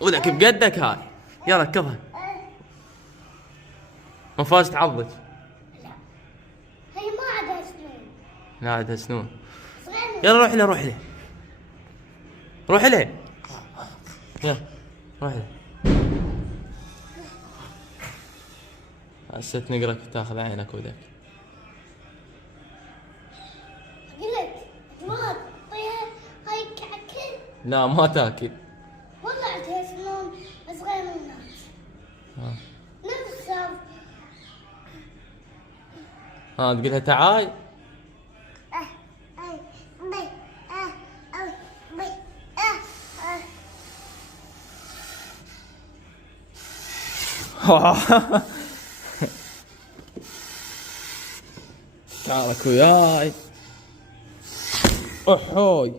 ولك بقدك هاي. يلا كفها. ما فاز تعضك. لا هي ما عندها سنون. لا عندها سنون. صغيرة. يلا روح له روح له. روح له. يلا روح له. هسه تنقرك تاخذ عينك ودك. قلت ما تعطيها هاي كعكل. لا ما تاكل. والله عندها سنون صغيرة من الناس. نفس تقولها تعاي. تعالك وياي. احوي.